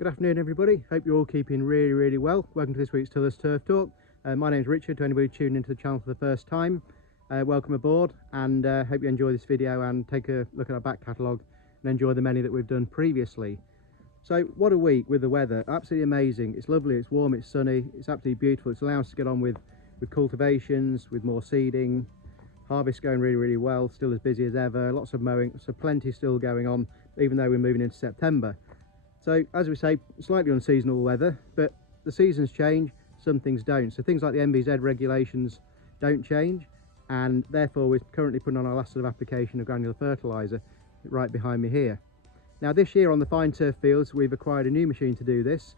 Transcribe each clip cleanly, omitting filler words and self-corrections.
Good afternoon everybody, hope you're all keeping really well. Welcome to this week's Tiller's Turf Talk. My name's Richard, to anybody tuning into the channel for the first time. Welcome aboard, and hope you enjoy this video and take a look at our back catalogue and enjoy the many that we've done previously. So what a week with the weather, absolutely amazing. It's lovely, it's warm, it's sunny, it's absolutely beautiful. It's allowed us to get on with cultivations, with more seeding, harvest going really well, still as busy as ever, lots of mowing, so plenty still going on even though we're moving into September. So as we say, slightly unseasonal weather, but the seasons change, some things don't. So things like the MVZ regulations don't change, and therefore we're currently putting on our last sort of application of granular fertiliser right behind me here. Now this year on the fine turf fields, we've acquired a new machine to do this.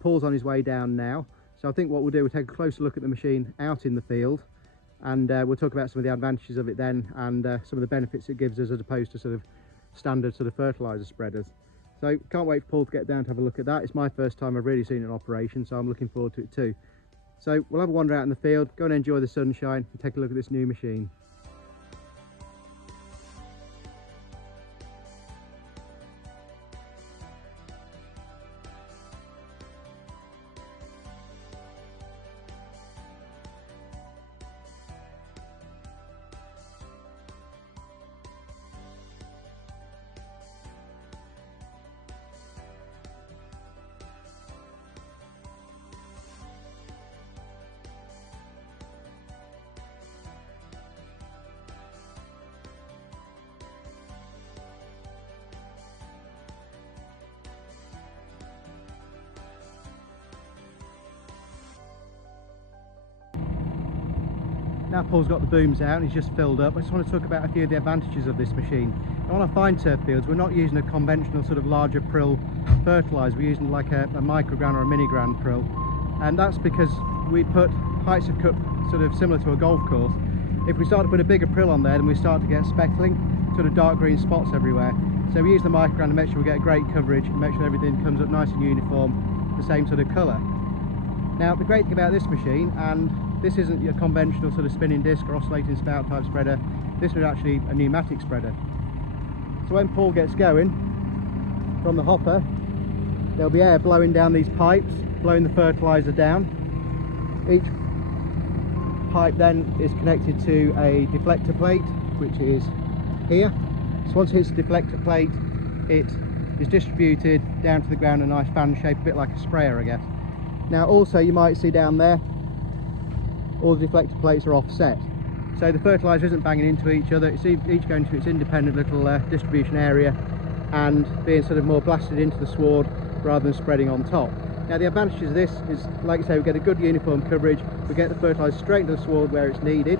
Paul's on his way down now, so I think what we'll do, we'll take a closer look at the machine out in the field, and we'll talk about some of the advantages of it then, and some of the benefits it gives us as opposed to sort of standard sort of fertiliser spreaders. So can't wait for Paul to get down to have a look at that. It's my first time I've really seen it in operation, so I'm looking forward to it too. So we'll have a wander out in the field, go and enjoy the sunshine and take a look at this new machine. Now Paul's got the booms out and he's just filled up, I just want to talk about a few of the advantages of this machine. Now on our fine turf fields, we're not using a conventional sort of larger prill fertiliser, we're using like a microgram or a mini-gram prill, and that's because we put heights of cut sort of similar to a golf course. If we start to put a bigger prill on there, then we start to get speckling, sort of dark green spots everywhere. So we use the microgram to make sure we get great coverage and make sure everything comes up nice and uniform, the same sort of colour. Now the great thing about this machine, and this isn't your conventional sort of spinning disc or oscillating spout type spreader, this is actually a pneumatic spreader. So when Paul gets going from the hopper, there'll be air blowing down these pipes, blowing the fertiliser down. Each pipe then is connected to a deflector plate, which is here. So once it hits the deflector plate, it is distributed down to the ground in a nice fan shape, a bit like a sprayer I guess. Now also you might see down there, all the deflector plates are offset, so the fertiliser isn't banging into each other, it's each going to its independent little distribution area and being sort of more blasted into the sward rather than spreading on top. Now the advantages of this is, like I say, we get a good uniform coverage, we get the fertiliser straight into the sward where it's needed,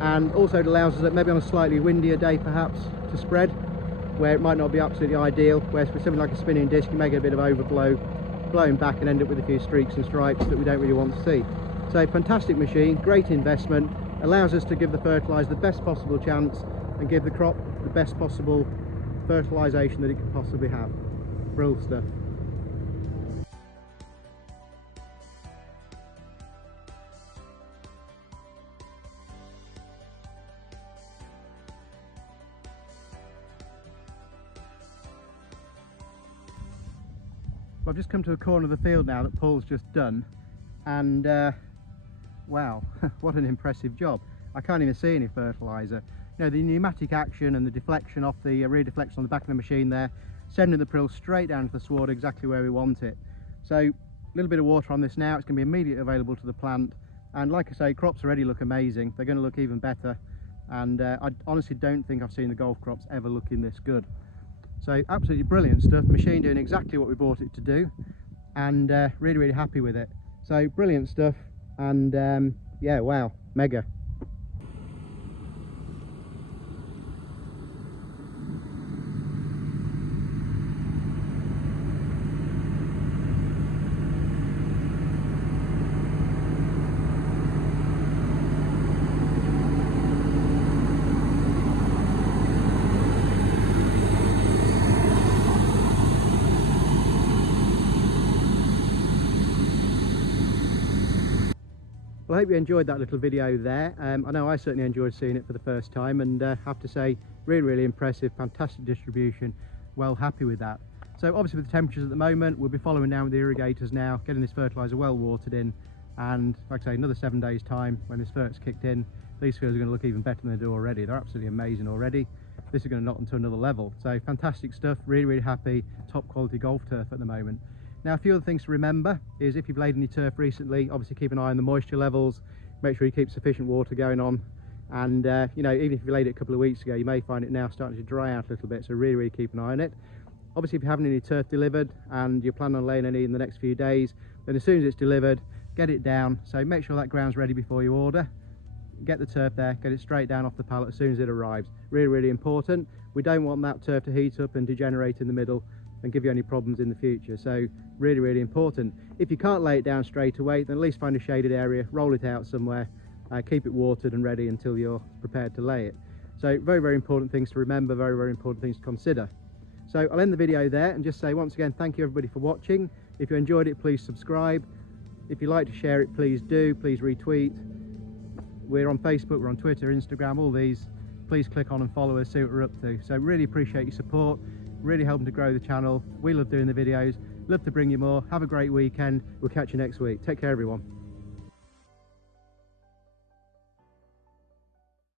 and also it allows us, maybe on a slightly windier day perhaps, to spread where it might not be absolutely ideal, whereas with something like a spinning disc you may get a bit of overflow, blowing back and end up with a few streaks and stripes that we don't really want to see. So fantastic machine, great investment, allows us to give the fertiliser the best possible chance and give the crop the best possible fertilisation that it can possibly have. Brilliant stuff. I've just come to a corner of the field now that Paul's just done, and wow, what an impressive job. I can't even see any fertiliser. You know, the pneumatic action and the deflection off the rear deflection on the back of the machine there, sending the prill straight down to the sward exactly where we want it. So a little bit of water on this now, it's going to be immediately available to the plant, and like I say, crops already look amazing, they're going to look even better, and I honestly don't think I've seen the golf crops ever looking this good. So absolutely brilliant stuff, machine doing exactly what we bought it to do, and really happy with it. So brilliant stuff, and yeah, wow, mega. Well, I hope you enjoyed that little video there. I know I certainly enjoyed seeing it for the first time, and have to say, really impressive, fantastic distribution, well happy with that. So obviously with the temperatures at the moment, we'll be following down with the irrigators now, getting this fertiliser well watered in, and like I say, another 7 days time when this fert's kicked in, these fields are going to look even better than they do already. They're absolutely amazing already. This is going to knock them to another level. So fantastic stuff, really, really happy, top quality golf turf at the moment. Now a few other things to remember is if you've laid any turf recently, obviously keep an eye on the moisture levels, make sure you keep sufficient water going on, and you know, even if you laid it a couple of weeks ago, you may find it now starting to dry out a little bit, so really, really keep an eye on it. Obviously if you're having any turf delivered and you're planning on laying any in the next few days, then as soon as it's delivered, get it down. So make sure that ground's ready before you order. Get the turf there, get it straight down off the pallet as soon as it arrives. Really, really important. We don't want that turf to heat up and degenerate in the middle and give you any problems in the future. So really, really important. If you can't lay it down straight away, then at least find a shaded area, roll it out somewhere, keep it watered and ready until you're prepared to lay it. So very, very important things to remember, very, very important things to consider. So I'll end the video there and just say once again, thank you everybody for watching. If you enjoyed it, please subscribe. If you'd like to share it, please do. Please retweet. We're on Facebook, we're on Twitter, Instagram, all these. Please click on and follow us, see what we're up to. So really appreciate your support, really helping to grow the channel. We love doing the videos, love to bring you more. Have a great weekend. We'll catch you next week. Take care, everyone.